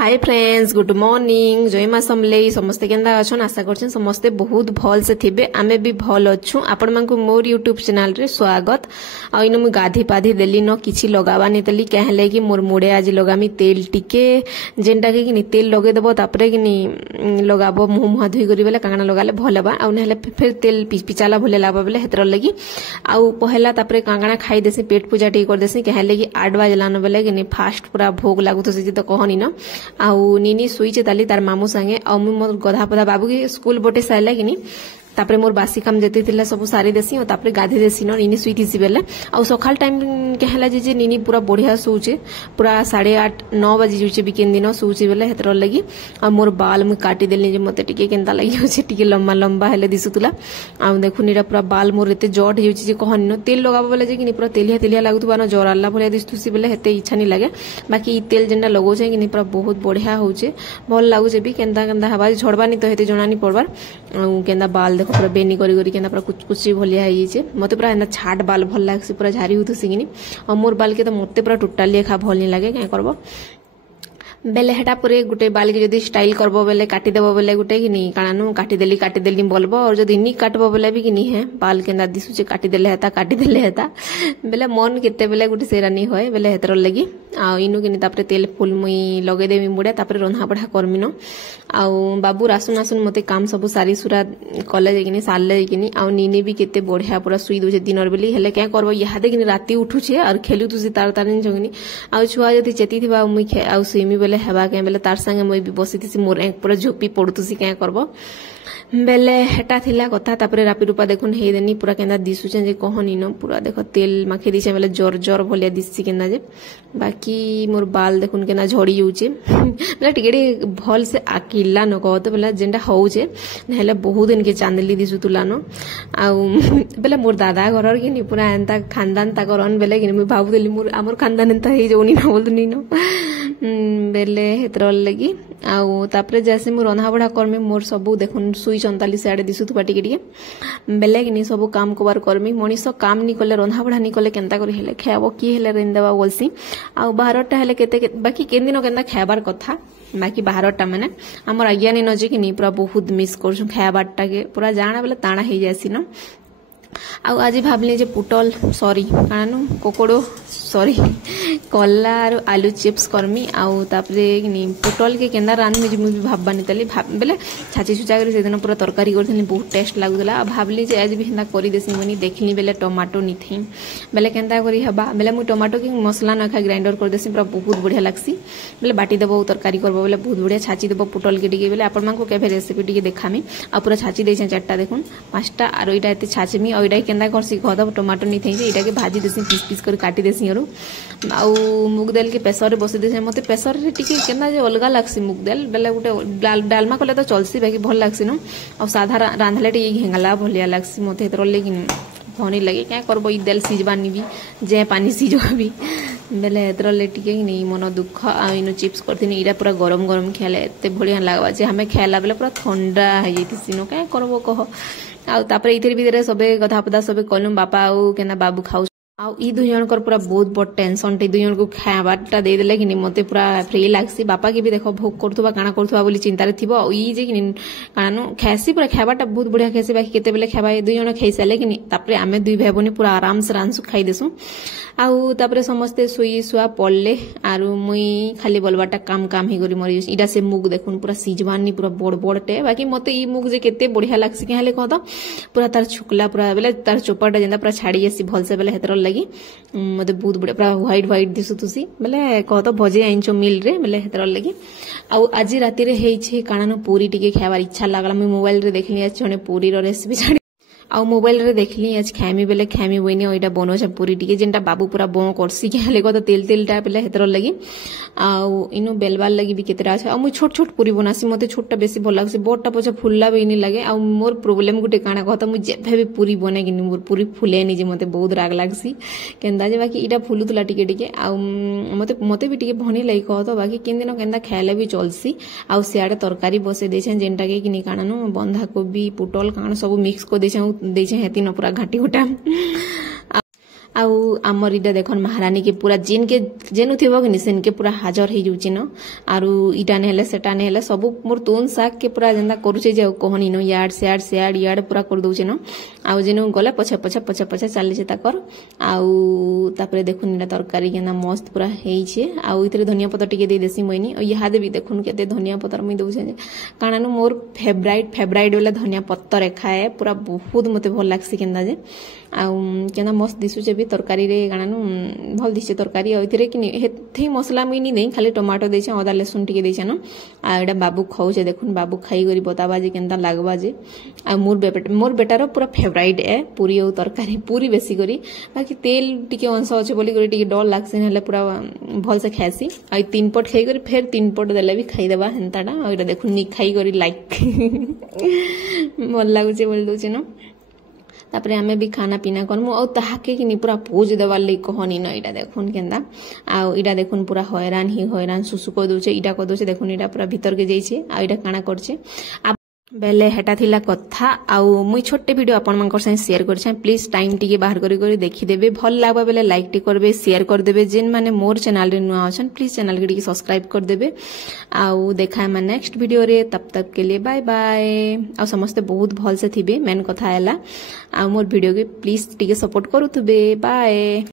Hi friends, good morning. जय मां समलेई। समस्ते केंदा अछन? आशा करछन समस्ते बहुत भल से थिबे। आमे भी भल अछु। आपण मानकु मोर यूट्यूब चैनल रे स्वागत। आ इन मु गाधी पाधी देली न किछि लगावानी तली कहले कि मोर मुडे आज लगामी तेल टिके जेंटा के कि तेल लगे देबो तापरे कि लगाबो मुंह मुहा धुई करी बेले कांगना लगाले भलबा आ नहले फिर तेल पिचाला भले लाबा बेले हेतर लगी आ पहला तापरे कांगना खाई देसी पेट पूजा टी कर देसी कहले कि 8 बजे लानो बेले कि फास्ट पूरा भोग लागु तो से तो कहनी न आउ नीनी सुईचे ताली तार मामू संगे आ मोर गधा पधा बाबू की स्कूल बटे साइला कि तापरे मोर बासी काम जेते थिला सब सारी देसी और तापरे गाधी देसी न नीनी सुई थी बेले आ सकाल टाइम कहला जे नीनी पूरा बढ़िया सोचे पूरा 8:30 9 बजे जुचे बिकेन दिन सोचे बेले हेतर लगी आ मोर बाल मु काटी देली जे मते टिके केनता लगी होचे टिके लंबा लंबा हेले दिसुतला आ देखुनीरा पूरा बाल मोर एते जट हेउची जे कहनी न तेल लगाबो बेले जे कि पूरा तेलिया तेलिया लागुतबा न जराला भले दिसुसी बेले हेते इच्छा नहीं लागे। बाकी ई तेल जेंडा लगो छै कि पूरा बहुत बढ़िया होचे भल लागु जे भी केनता केनता हवा झड़बानी तो हेते जणानी पड़बार केनता बाल देखो पूरा बेनी करी करी केना पूरा कुछ कुछ भलिया है जे मते पूरा एना छाट बाल भल लागसी पूरा झारी होतो सिगिनी और मोर बाल के तो मते पूरा टोटाली खा भल नहीं लागे क्या करबो बेले हेटा पूरे गुटे बाल के जदी स्टाइल करबो बेले काटी देबो बेले गुटे कि नी कानानु काटी देली बोलबो और जदी नी काटबो बेले भी कि नी है बाल केना दिसुचे काटी देले हेता बेले मन केते बेले गुटे सेरानी होय बेले हेतर लगी आ इनु कि तापरे तेल फुल मुई लगे देमी मुडे तापरे रंधा पढ़ा करमिनो आ बाबू रासुन आसुन मते काम सब सारी सुरा कले जेकिनी सारले जेकिनी आ नीने भी केते बढ़िया पूरा सुई दोजे दिनर बेली हेले क्या करबो यादे कि राती उठुछे और खेलु तुसी तार तार जगनी आ छुआ जदी चेती थिबा मुई आ सुइमी बेले हेबा के बेले तार संगे मुई भी बसी थी मोर एक पूरा झोपी पड़ुतुसी क्या करबो बेले हेटा थिला कथा तापरे रापी रूपा देखुन हे देनी पूरा केंदा दिसुचे जे कहनी न पूरा देखो तेल माखी दिसे बेले जोर जोर भलिया दिससी केंदा जे बाकी मोर बाल देखुन केना झड़ी जाउचे बेले टिकेडी भल से आकिला न कहत बेले जेंडा होउचे नहले बहुत दिन के चांदली दिसुतुला न आ बेले मोर दादा घरर कि नि पूरा एंता खानदान ता करन बेले कि मुई भाबुली मोर हमर खानदान एंता हे जोनी न बोलदनी न बेले हेतर लगी आउ तापरे जैसे मु रंधा बढा करमी मोर सबू देखुन सुई 44 आडे दिसुतबा टिके बेले कि सब काम कबार करमी मनीष काम नी कले रंधा बढा नी कले केनता करी हेले खाबो की हेले रेन देबा बोलसी आ बाहरटा हेले केते बाकी केन दिन केनता खाबार कथा बाकी बाहरटा माने हमर आज्ञा नी नजे कि नी पूरा बहुत मिस करछु खाबारटा के पूरा जाना बेले ताणा हे जासी न आ आज भाबली जे पुटल सॉरी कानु कोकोडो सॉरी कला आलू चिप्स करमी आउ तापरे नी पुटल के केंदा रांधमी जे मुई भाबबानी तली बेले छाची छुचा करी से दिन पूरा तरकारी करथनी बहुत टेस्ट लागुला आ भाबली जे आज भी हेंदा करी देसी मनी देखली बेले टमाटो नी थी बेले केंदा करी हबा बेले मुई टमाटो के मसला न खा ग्राइंडर कर देसी पूरा बहुत बढ़िया लागसी बेले बाटी देबो तरकारी करबो बेले बहुत बढ़िया छाची देबो पुटल के टिके बेले आपन मानको केभे रेसिपी टिके देखामी आ पूरा छाची देछे चारटा देखुन पांचटा आरो इटा एते छाचमी और इटा केंदा करसी खद टमाटो नी थई जे इटा के भाजी देसी पीस पीस कर काटी देसी और आउ मुग दाल के प्रेसर रे बसी देसे मते प्रेसर रे टिके केना जे अलगा लागसी मुग दाल बेले गुटे डालमा कले तो चलसी बाकी भल लागसी न और साधा रांधले टिके हेंगला भलिया लागसी मते हेतर लेकिन भनी लगे क्या करबो ई दाल सिजबानी भी जे पानी सिजबी बेले हेतर ले टिके नहीं मन दुख आ इनो चिप्स करथिनी इरा पूरा गरम गरम खेले एते बढ़िया लागबा जे हमें खेला बेले पूरा ठंडा है जैतिसी न क्या करबो कह आ तापर इधर भी सबे गधा पदा सबे कलम बापा आउ केना बाबू खाऊ आउ ई दुई जनकर पूरा बहुत बड़ टेंशन टे दुई जन को खाबाटा दे देले कि मते पूरा फ्री लागसी बापा के भी देखो भोग करथुबा काना करथुबा बोली चिंता रे थिबो ई जे कि कानानु खासी पूरा खाबाटा बहुत बढ़िया खासी बाकी केते बेले खाबा दुई जन खाई साले कि तापरे आमे दुई भाई बनी पूरा आराम से रांसु खाई देसु आउ तापरे समस्ते सुई सुआ पड़ले आरु मुई खाली बोलबाटा काम ही करी मरी इडा से मुग देखुन पूरा सिजवानी पूरा बड़ बड़टे बाकी मते ई मुग जे केते बढ़िया लागसी के हेले कहत पूरा तार छुकला पूरा बेले तार चोपाटा जेंदा पूरा छाड़ी आसी भल से बेले हेतर लगी मते बहुत बढ़िया पूरा व्हाइट दिसु तुसी बेले कहत भजे आइंचो मिल रे बेले हेतर लगी आउ आज राती रे हेइ छे कानानो पूरी टिके खाबार इच्छा लागला मैं मोबाइल रे देखली आज जने पूरी रो रेसिपी छाड़ी आ मोबाइल रे देखली आज खामी बेले खामी बइनी ओइटा बनोछ पूरी टिके जेंटा बाबू पूरा बो करसी के हेले कहत तेल बेले हेतर लगी आउ इनु बेलबाल लगी भी केतरा छ आ मु छोट छोट पूरी बनासी मते छोटटा बेसी भल लागसी बडटा पछा फुल्ला बेनी लागे आ मोर प्रॉब्लम गुटे काना कहत मु जेभे भी पूरी बने कि मोर पूरी फुलेनी जे मते बहुत राग लागसी केंदा जे बाकी इटा फुलुतला टिके टिके आ मते भी टिके भनी लई कहत बाकी किन दिन केंदा खाइले भी चलसी आ सियाडे तरकारी बसे देछन जेंटा के किनी काना न बंधा कोबी पुटल काना सब मिक्स को देछन हेती न पूरा घाटी उठा आउ आमर इटा देखन महारानी के पूरा जिन के जेनु थिबो कि सेन के पूरा हाजर हे जुची न आरु इटा ने हेले सेटा ने हेले सब मोर तोन साग के पूरा जेंदा करूचे जे कहनी न याड सेड याड पूरा कर दउचे न आउ जेनु गले पछे पछे पछे पछे चली से ताकर आउ तापरे देखुन इटा तरकारी केना मस्त पूरा हेई छे आउ इतरे धनिया पत्ता टिके दे देसी मोइनी और यहाँ भी देखुन केते धनिया पत्ता मुई दउचे काना न मोर फेवराइट वाला धनिया पत्ता रेखा है पूरा बहुत मते भल लागसी केंदा जे आउ केना मस्त दिसुचे भी तरकारी रे काना न भल दिसे तरकारी और इतरे कि हेथि मसला मुई नी देई खाली टमाटो देछे अदा लहसुन टिके देछे न आ एडा बाबू खाउचे देखुन बाबू खाई गरी बताबा जे केंदा लागबा जे आ मोर बेटार पूरा फेवराइट है पूरी और तरकारी पूरी बेसी करी बाकी तेल टिके अंश अछि बोली करी टिके डर लागसे हेले पूरा भल से खासी आ तीन पट खाई करी फिर तीन पट देले भी खाई देबा हेंताडा और एडा देखुन नी खाई करी लाइक भल लागुचे बोल दउचे न तापरे हमें भी खाना पीना करमु और ताहाके कि पूरा पोज देवार लई कहनी न इटा देखुन केंदा आ इटा देखुन पूरा हैरान सुसु को दोचे इटा को दोचे देखुन इटा पूरा भीतर के जाइछे आ इटा काना करछे बेले हेटा थिला कथा आउ मुई छोटे वीडियो आपण मानकर से शेयर करछे प्लीज टाइम टिके बाहर करी देखि देबे भल लागबा बेले लाइक टी करबे शेयर कर देबे जेन माने मोर चैनल रे नुआ अछन प्लीज चैनल के टिके सब्सक्राइब कर देबे आउ देखा हम नेक्स्ट वीडियो रे तब तक के लिए बाय बाय आ समस्त बहुत भल से थिबे मेन कथा हैला आ मोर वीडियो के प्लीज टिके सपोर्ट करूथबे बाय।